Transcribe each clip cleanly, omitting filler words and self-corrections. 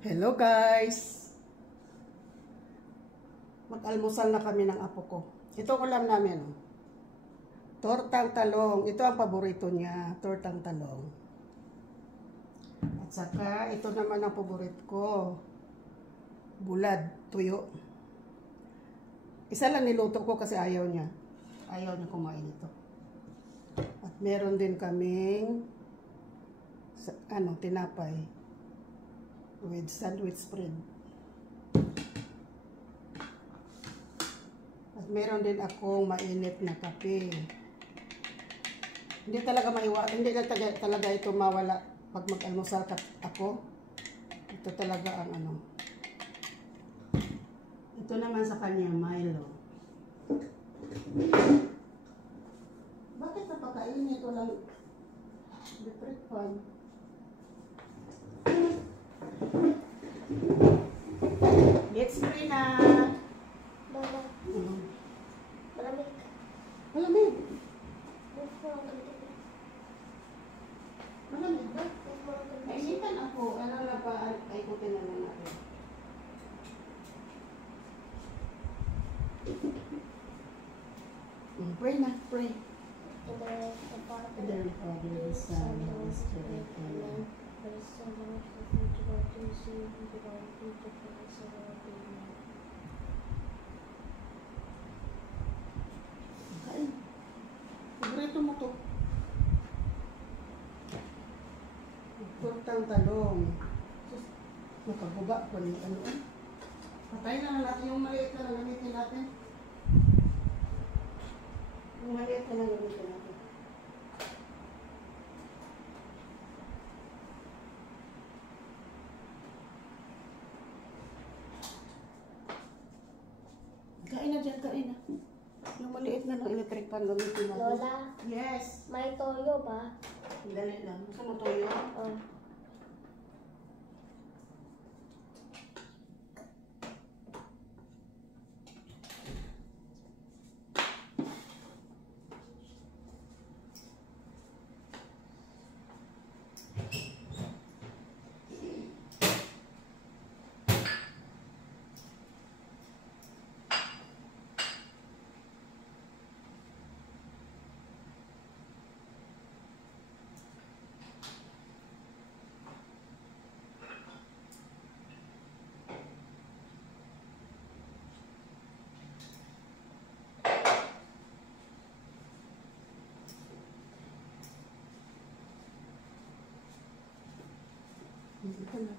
Hello guys! Mag-almusal na kami ng apo ko. Ito ulam namin. Tortang talong. Ito ang paborito niya. Tortang talong. At saka ito naman ang paborito ko. Bulad. Tuyo. Isa lang niluto ko kasi ayaw niya. Ayaw niya kumain ito. At meron din kaming tinapay. With sandwich spread. At meron din akong mainit na kape. Hindi talaga talaga ito mawala pag mag-almusal ako. Ito talaga ang Ito naman sa kanya, Milo. Bakit napakainit? Walang electric fan. Let's pray na. Mama. Malamig. Malamig. Malamig ba? Nainitan ako. Alam na pa, ikutin na lang natin. Pray na, pray. In the name of the Father, In the name of the Father, the Son, and the Holy Spirit. Amen. Let us send the Lord the food to God to receive and to God food to praise the Lord. Amen. Kain. Paborito mo to. Tortang talong. Sus, makaguba pa rin. Patayin na natin yung maliit na gamitin natin. Yung maliit na gamitin natin. Kain na dyan, kain na. Yung maliit na ng electric fan gamitin natin. Lola, Yes. may toyo ba? Dali lang. Gusto mo toyo? Oh. Ito na.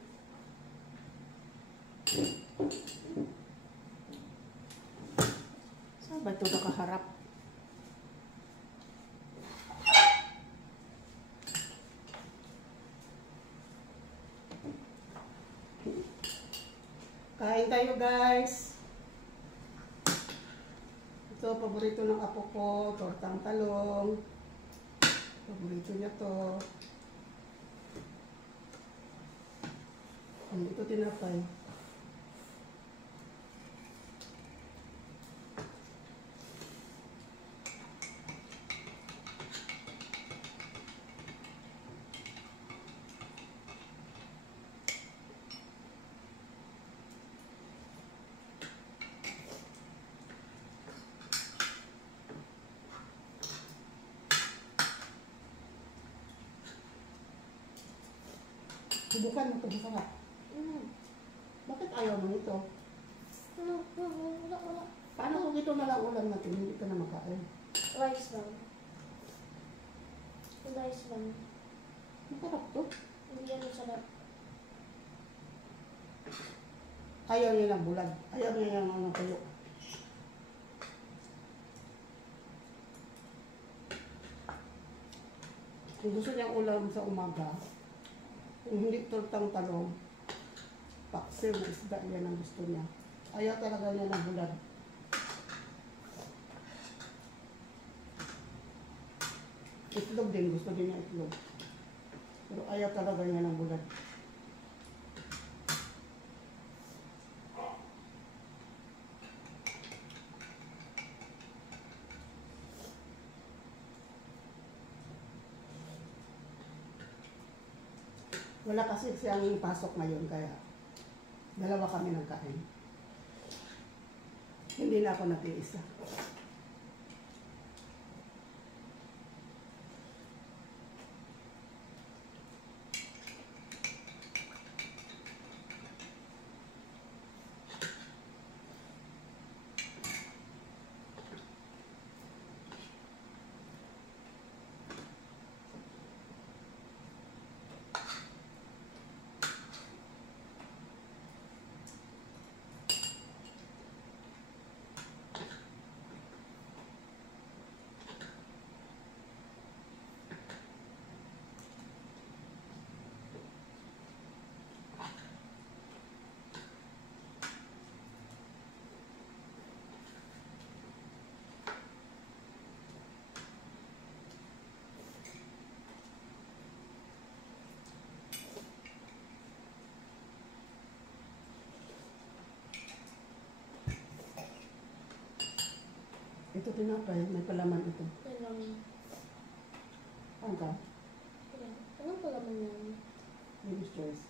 Saan ba ito nakaharap? Kain tayo guys. Ito, paborito ng apo ko. Tortang talong. Paborito niya to. Ito tinapay. Subukan mo ito, masarap. Bakit ayaw mo ito? Wala. Paano kung ito na lang ulam natin, hindi ka na makain? Rice lang. Rice lang. Masarap to. Hindi yan masarap. Ayaw niya ng bulag. Ayaw niya ng tuyo. Kung gusto niyang ulam sa umaga, kung hindi tortang talong, paksiw na isda, yan ang gusto niya. Ayaw talaga niya ng bulag. Itlog din, gusto din niya itlog. Pero ayaw talaga niya ng bulag. Wala kasi siyang pasok ngayon kaya Dalawa kami nagkain. Hindi na ako nag-iisa. Ito tinapay, may palaman ito. Kailangan. Ang ka? Anong palaman yan? Baby's choice.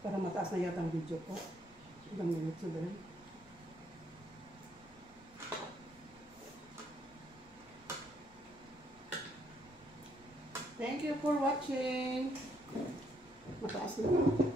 Para mataas na yata ang video ko. Ilang minutes na rin. Thank you for watching. Mataas na.